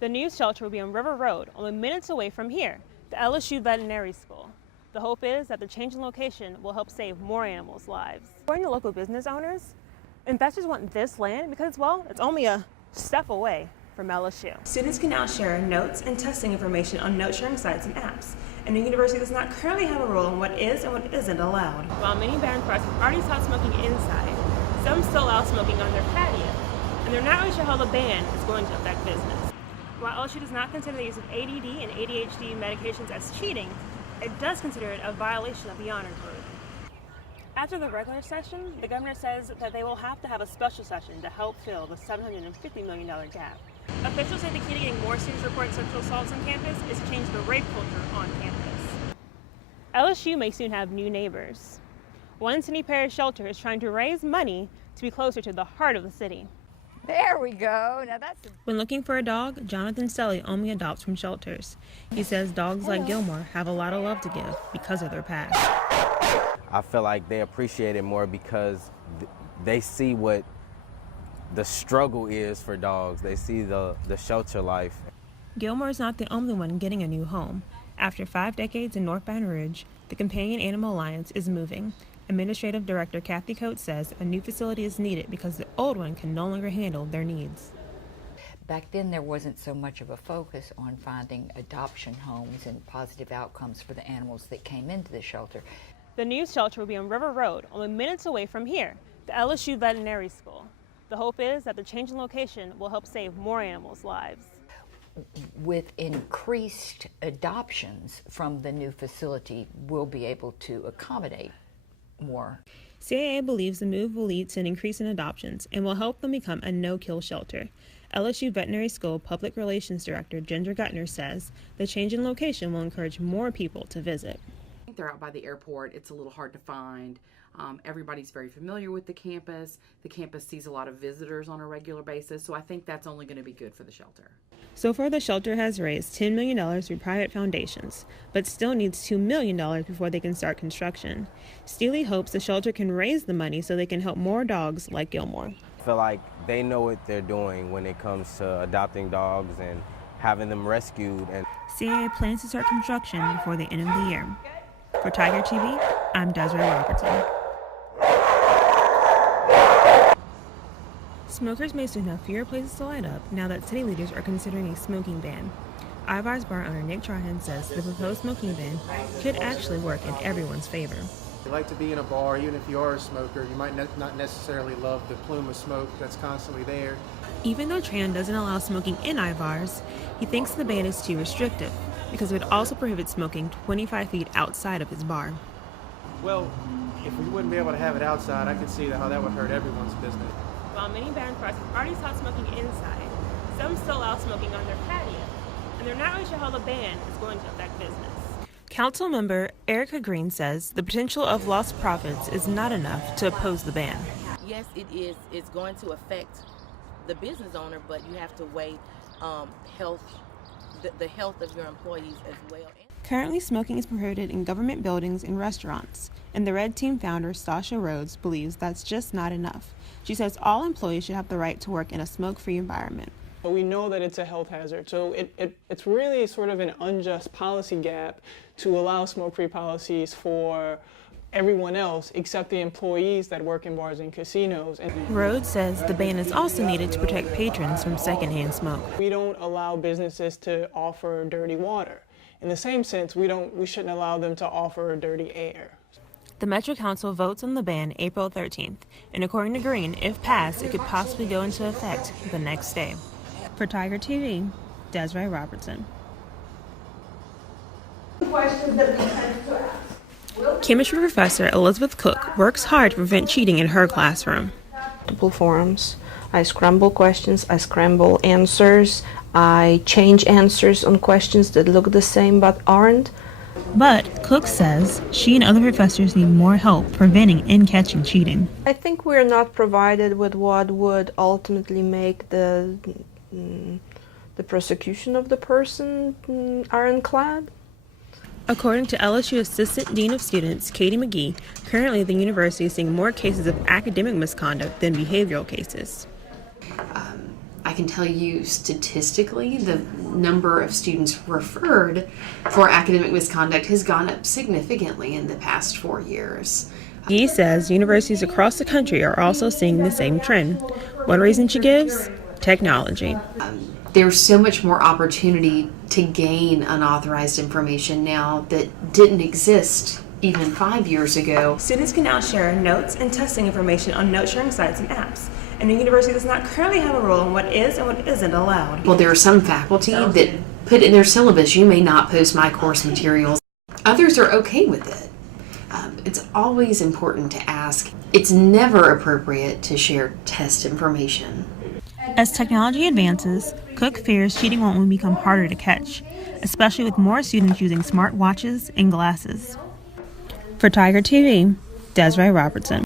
The new shelter will be on River Road, only minutes away from here, the LSU Veterinary School. The hope is that the change in location will help save more animals' lives. According to local business owners, investors want this land because, well, it's only a step away from LSU. Students can now share notes and testing information on note-sharing sites and apps, and the university does not currently have a rule on what is and what isn't allowed. While many Barron Parks have already stopped smoking inside, some still allow smoking on their patio, and they're not really sure how the ban is going to affect business. While LSU does not consider the use of ADD and ADHD medications as cheating, it does consider it a violation of the honor code. After the regular session, the governor says that they will have to have a special session to help fill the $750 million gap. Officials say the key to getting more students reporting sexual assaults on campus is to change the rape culture on campus. LSU may soon have new neighbors. One City Parish shelter is trying to raise money to be closer to the heart of the city. There we go. Now that's When looking for a dog, Jonathan Stelly only adopts from shelters. He says dogs like Gilmore have a lot of love to give because of their past. I feel like they appreciate it more because they see what the struggle is for dogs. They see the shelter life. Gilmore is not the only one getting a new home. After 5 decades in North Baton Rouge, the Companion Animal Alliance is moving. Administrative Director Kathy Coates says a new facility is needed because the old one can no longer handle their needs. back then there wasn't so much of a focus on finding adoption homes and positive outcomes for the animals that came into the shelter. The new shelter will be on River Road, only minutes away from here, the LSU Veterinary School. The hope is that the change in location will help save more animals' lives. With increased adoptions from the new facility, we'll be able to accommodate more. CAA believes the move will lead to an increase in adoptions and will help them become a no-kill shelter. LSU Veterinary School Public Relations Director Ginger Gutner says the change in location will encourage more people to visit. They're out by the airport. It's a little hard to find. Everybody's very familiar with the campus. The campus sees a lot of visitors on a regular basis, so I think that's only going to be good for the shelter. So far, the shelter has raised $10 million through private foundations, but still needs $2 million before they can start construction. Steely hopes the shelter can raise the money so they can help more dogs like Gilmore. I feel like they know what they're doing when it comes to adopting dogs and having them rescued. And CAA plans to start construction before the end of the year. For Tiger TV, I'm Desiree Robertson. Smokers may soon have fewer places to light up now that city leaders are considering a smoking ban. Ivar's bar owner Nick Trahan says the proposed smoking ban could actually work in everyone's favor. You like to be in a bar, even if you are a smoker, you might not necessarily love the plume of smoke that's constantly there. Even though Tran doesn't allow smoking in Ivar's, he thinks the ban is too restrictive because it would also prohibit smoking 25 feet outside of his bar. Well, if we wouldn't be able to have it outside, I could see how that would hurt everyone's business. While many Barron Parks have already stopped smoking inside, some still allow smoking on their patio, and they're not really sure how the ban is going to affect business. Council member Erica Green says the potential of lost profits is not enough to oppose the ban. Yes, it is. It's going to affect the business owner, but you have to weigh the health of your employees as well. Currently, smoking is prohibited in government buildings and restaurants, and the Red Team founder Sasha Rhodes believes that's just not enough. She says all employees should have the right to work in a smoke-free environment. But we know that it's a health hazard, so it's really sort of an unjust policy gap to allow smoke-free policies for everyone else except the employees that work in bars and casinos. Rhodes says the ban is also needed to protect patrons from secondhand smoke. We don't allow businesses to offer dirty water. In the same sense, we shouldn't allow them to offer dirty air. The Metro Council votes on the ban April 13th, and according to Green, if passed, it could possibly go into effect the next day. For Tiger TV, Desiree Robertson. Chemistry professor Elizabeth Cook works hard to prevent cheating in her classroom. Multiple forms. I scramble questions, I scramble answers, I change answers on questions that look the same but aren't. But Cook says she and other professors need more help preventing and catching cheating. I think we're not provided with what would ultimately make the prosecution of the person ironclad. According to LSU Assistant Dean of Students Katie McGee, currently the university is seeing more cases of academic misconduct than behavioral cases. I can tell you statistically, the number of students referred for academic misconduct has gone up significantly in the past 4 years. Yee says universities across the country are also seeing the same trend. One reason she gives? Technology. There's so much more opportunity to gain unauthorized information now that didn't exist even 5 years ago. Students can now share notes and testing information on note-sharing sites and apps, and the university does not currently have a rule on what is and what isn't allowed. Well, there are some faculty that put in their syllabus, you may not post my course materials. Others are okay with it. It's always important to ask. It's never appropriate to share test information. As technology advances, Cook fears cheating won't only become harder to catch, especially with more students using smart watches and glasses. For Tiger TV, Desiree Robertson.